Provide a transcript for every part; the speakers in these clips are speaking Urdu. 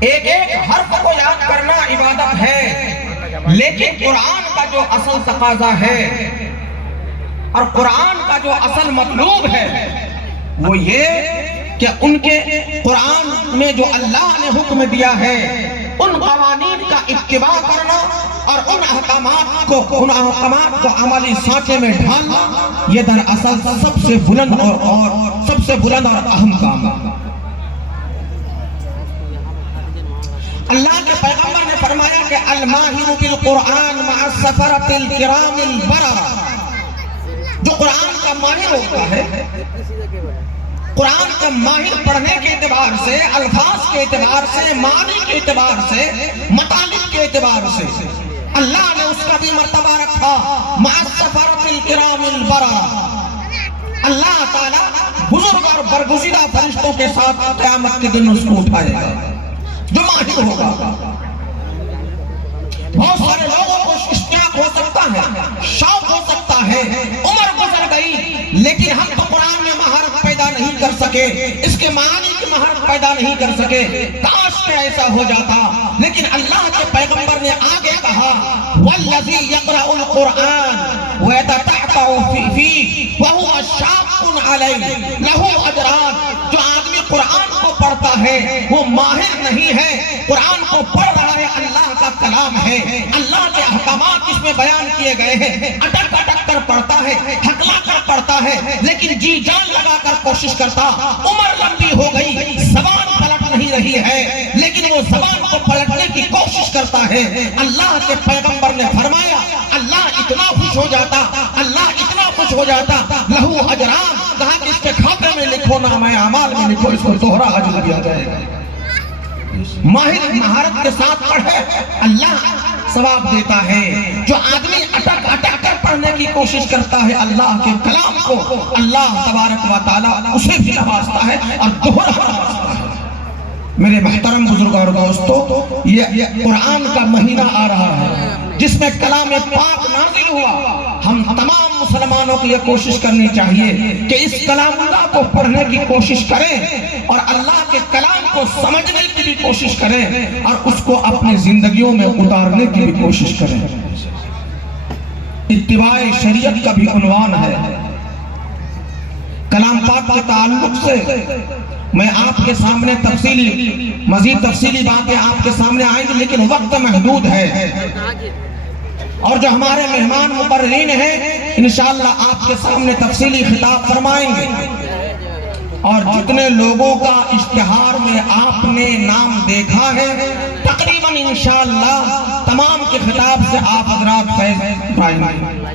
ایک ایک حرف کو یاد کرنا عبادت ہے، لیکن قرآن کا جو اصل تقاضا ہے اور قرآن کا جو اصل مطلوب ہے وہ یہ کہ ان کے قرآن میں جو اللہ نے حکم دیا ہے ان قوانین کا اتباع کرنا اور ان احکامات کو عملی سانچے میں ڈھالنا، یہ دراصل سب سے بلند اور اہم کام ہے۔ اللہ کے پیغمبر نے فرمایا کہ الماہر بالقرآن مع السفرۃ الکرام البررہ، جو قرآن کا ماہر ہوتا ہے، قرآن کا ماہر پڑھنے کے اعتبار سے، الفاظ کے اعتبار سے، معنی کے اعتبار سے، مطالب کے اعتبار سے اللہ نے اس کا بھی مرتبہ رکھا مع السفرۃ الکرام البررہ۔ اللہ تعالیٰ بزرگ اور برگزیدہ فرشتوں کے ساتھ قیامت کے دن اس کو اٹھائے گا جو ماہر ہوگا۔ بہت سارے لوگوں کو اشتیاق ہو سکتا ہے، شوق ہو سکتا ہے، عمر گزر گئی لیکن ہم تو قرآن میں مہارت پیدا نہیں کر سکے، اس کے معنی کی مہارت پیدا نہیں کر سکے، کاش کہ ایسا ہو جاتا۔ لیکن اللہ کے پیغمبر نے آگے کہا والذی یقرأ القرآن ویتتعتع فیہ وہو شاق علیہ لہ اجران، جو آدمی قرآن کو پڑھتا ہے وہ ماہر نہیں ہے، قرآن کو پڑھ رہا ہے، اللہ کا کلام ہے، اللہ کے احکامات اس میں بیان کیے گئے ہیں، اٹک اٹک کر پڑھتا ہے، ہکلا کر پڑھتا ہے، لیکن جی جان لگا کر کوشش کرتا۔ عمر لمبی ہو گئی، زبان پلٹ نہیں رہی ہے، لیکن وہ زبان کو پلٹنے کی کوشش کرتا ہے۔ اللہ کے پیغمبر نے فرمایا اللہ اتنا خوش ہو جاتا، اللہ اتنا خوش ہو جاتا، لہو اجران، کہا کہ اس کے کھاتے میں لکھو، نامہ اعمال میں لکھو، اس کو دوہرا اجر دیا جائے گا۔ ماہر مہارت کے ساتھ پڑھے اللہ ثواب دیتا ہے، جو آدمی اٹک اٹک کر پڑھنے کی کوشش کرتا ہے اللہ کے کلام کو، اللہ تبارک و تعالیٰ اسے بھی نوازتا ہے اور دوہرا نوازتا ہے۔ میرے محترم بزرگوں اور دوستو، یہ قرآن کا مہینہ آ رہا ہے جس میں کلام پاک نازل ہوا۔ ہم تمام مسلمانوں کو یہ کوشش کرنی چاہیے کہ اس کلام اللہ کو پڑھنے کی کوشش کریں اور اللہ کے کلام کو سمجھنے کی بھی کوشش کریں اور اس کو اپنی زندگیوں میں اتارنے کی بھی کوشش کریں۔ اتباع شریعت کا بھی عنوان ہے۔ کلام پاک کے تعلق سے میں آپ کے سامنے مزید تفصیلی باتیں آپ کے سامنے آئیں گی، لیکن وقت محدود ہے اور جو ہمارے مہمان مقررین ہیں انشاءاللہ آپ کے سامنے تفصیلی خطاب فرمائیں گے، اور جتنے لوگوں کا اشتہار میں آپ نے نام دیکھا ہے تقریباً انشاءاللہ تمام کے خطاب سے آپ حضرات فیض اٹھائیں گے۔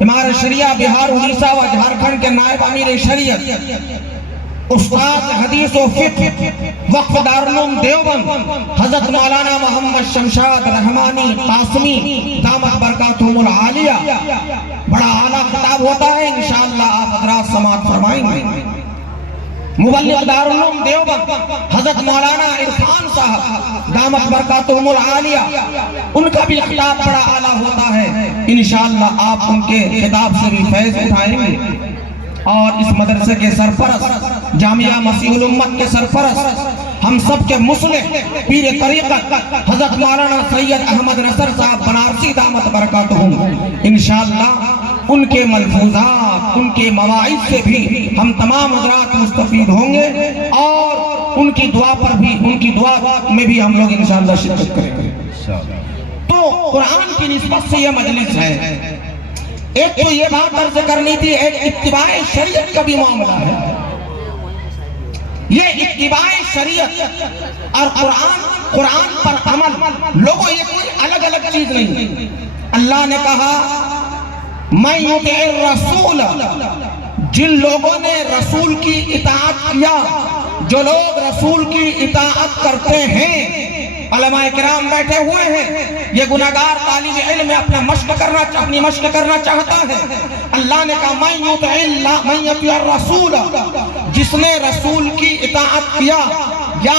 امام شریعہ بہار اڑیسہ و جھارکھنڈ کے نائب امیر شریعت، استاد حدیث و فقہ وقف دارالعلوم دیوبند حضرت مولانا محمد شمشاد رحمانی قاسمی دامت برکاتہم العالیہ، بڑا اعلیٰ خطاب ہوتا ہے، انشاءاللہ آپ حضرات سماعت فرمائیں گے۔ مبلغ دارالعلوم دیوبند حضرت مولانا عرفان صاحب دامت برکاتہم العالیہ، ان کا بھی خطاب بڑا اعلیٰ ہوتا ہے، انشاءاللہ آپ ان کے خطاب سے بھی فیض اٹھائیں گے۔ اور اس مدرسے کے سرپرست، جامعہ مسیح الامت کے سرپرست، ہم سب کے مصلح پیر طریقت حضرت مولانا سید احمد نصر صاحب بنارسی دامت برکاتہم، انشاءاللہ ان کے ملفوظات، ان کے مواعظ سے بھی ہم تمام حضرات مستفید ہوں گے، اور ان کی دعا پر بھی، ان کی دعا میں بھی ہم لوگ انشاءاللہ شرکت کریں گے۔ تو قرآن کی نسبت سے یہ مجلس ہے، ایک تو یہ بات عرض کرنی تھی، ایک اتباع شریعت کا بھی معاملہ ہے۔ یہ اتباع شریعت اور قرآن پر عمل، لوگوں یہ کوئی الگ الگ چیز نہیں۔ اللہ نے کہا میں یطع الرسول، جن لوگوں نے رسول کی اطاعت کیا، جو لوگ رسول کی اطاعت کرتے ہیں، علماء کرام بیٹھے ہوئے ہیں، یہ گناہگار طالب علم اپنی مشق کرنا چاہتا ہے۔ اللہ نے کہا من یطع الرسول، جس نے رسول کی اطاعت کیا یا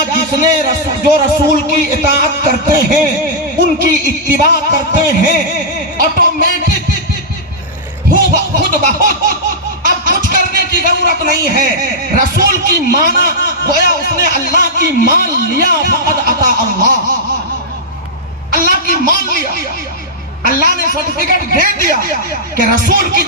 جو رسول کی اطاعت کرتے ہیں، ان کی اتباع کرتے ہیں، آٹومیٹک خود بخود اب کچھ کرنے کی ضرورت نہیں ہے۔ رسول کی معنی گویا اس نے اللہ کی مان لیا فقد اطاع اللہ، اللہ کی مان لیا، اللہ نے سرٹیفکیٹ دے دیا کہ رسول کی